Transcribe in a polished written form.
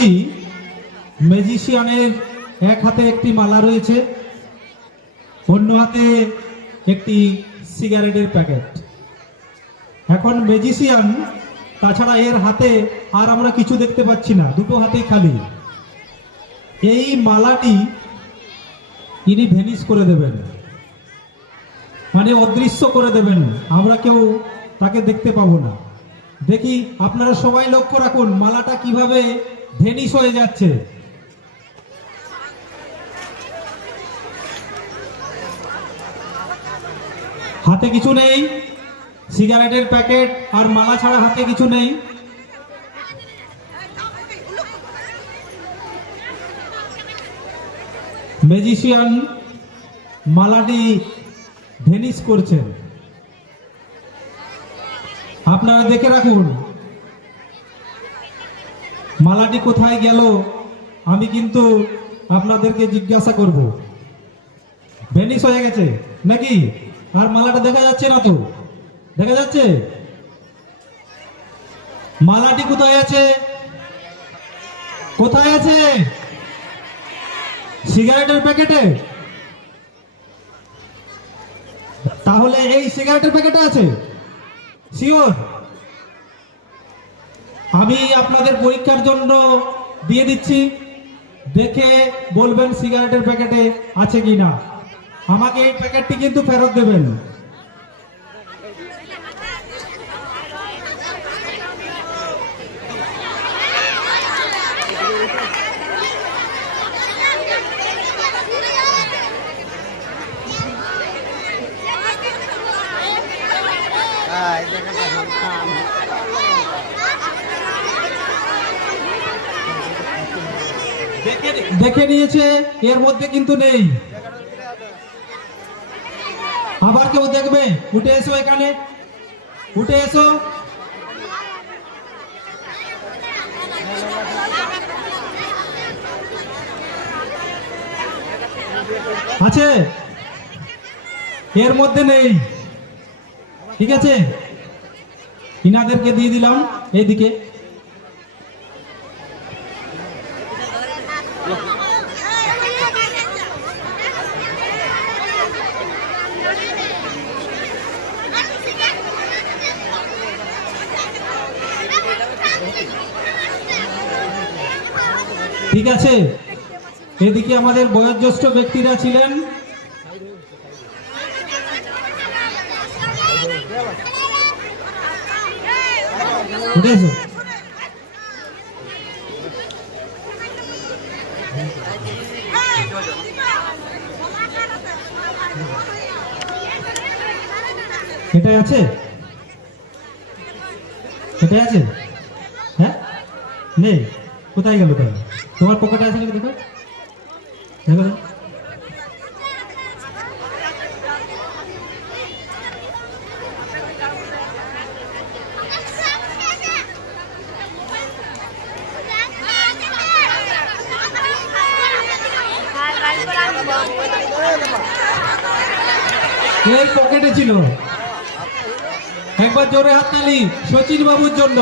পাচ্ছি ম্যাজিশিয়ানের এক হাতে একটি মালা রয়েছে, অন্য হাতে একটি সিগারেটের প্যাকেট। এখন ম্যাজিশিয়ান, তাছাড়া এর হাতে আর আমরা কিছু দেখতে পাচ্ছি না, দুটো হাতেই খালি। এই মালাটি ইনি ভেনিশ করে দেবেন, মানে অদৃশ্য করে দেবেন, আমরা কেউ তাকে দেখতে পাবো না। দেখি আপনারা সবাই লক্ষ্য রাখুন মালাটা কিভাবে ভেনিশ হয়ে যাচ্ছে। হাতে কিছু নেই, সিগারেটের প্যাকেট আর মালা ছাড়া হাতে কিছু নেই। ম্যাজিশিয়ান মালাটি ভেনিশ করছেন, আপনারা দেখে রাখুন। মালাটি কোথায় গেল আমি কিন্তু আপনাদেরকে জিজ্ঞাসা করব। ভেনিশ হয়ে গেছে নাকি? আর মালাটা দেখা যাচ্ছে না তো? দেখা যাচ্ছে? মালাটি কোথায় আছে? কোথায় আছে? সিগারেটের প্যাকেটে? তাহলে এই সিগারেটের প্যাকেটে আছে? শিওর? আমি আপনাদের পরীক্ষার জন্য দিয়ে দিচ্ছি, দেখে বলবেন সিগারেটের প্যাকেটে আছে কিনা। আমাকে এই প্যাকেটটি কিন্তু ফেরত দেবেন। দেখে নিয়েছে, এর মধ্যে কিন্তু নেই। আবার কেউ দেখবে? উঠে এসো, এখানে উঠে এসো। আছে? এর মধ্যে নেই। ঠিক আছে, ইনাদেরকে দিয়ে দিলাম। এইদিকে ঠিক আছে। এদিকে আমাদের বয়োজ্যেষ্ঠ ব্যক্তিরা ছিলেন, এটাই আছে, এটাই আছে। হ্যাঁ, নেই। কোথায় গেল? তোমার পকেটে আছে নাকি? দেখো দেখো। এই পকেটে ছিল। একবার জোরে হাততালি সচিন বাবুর জন্য।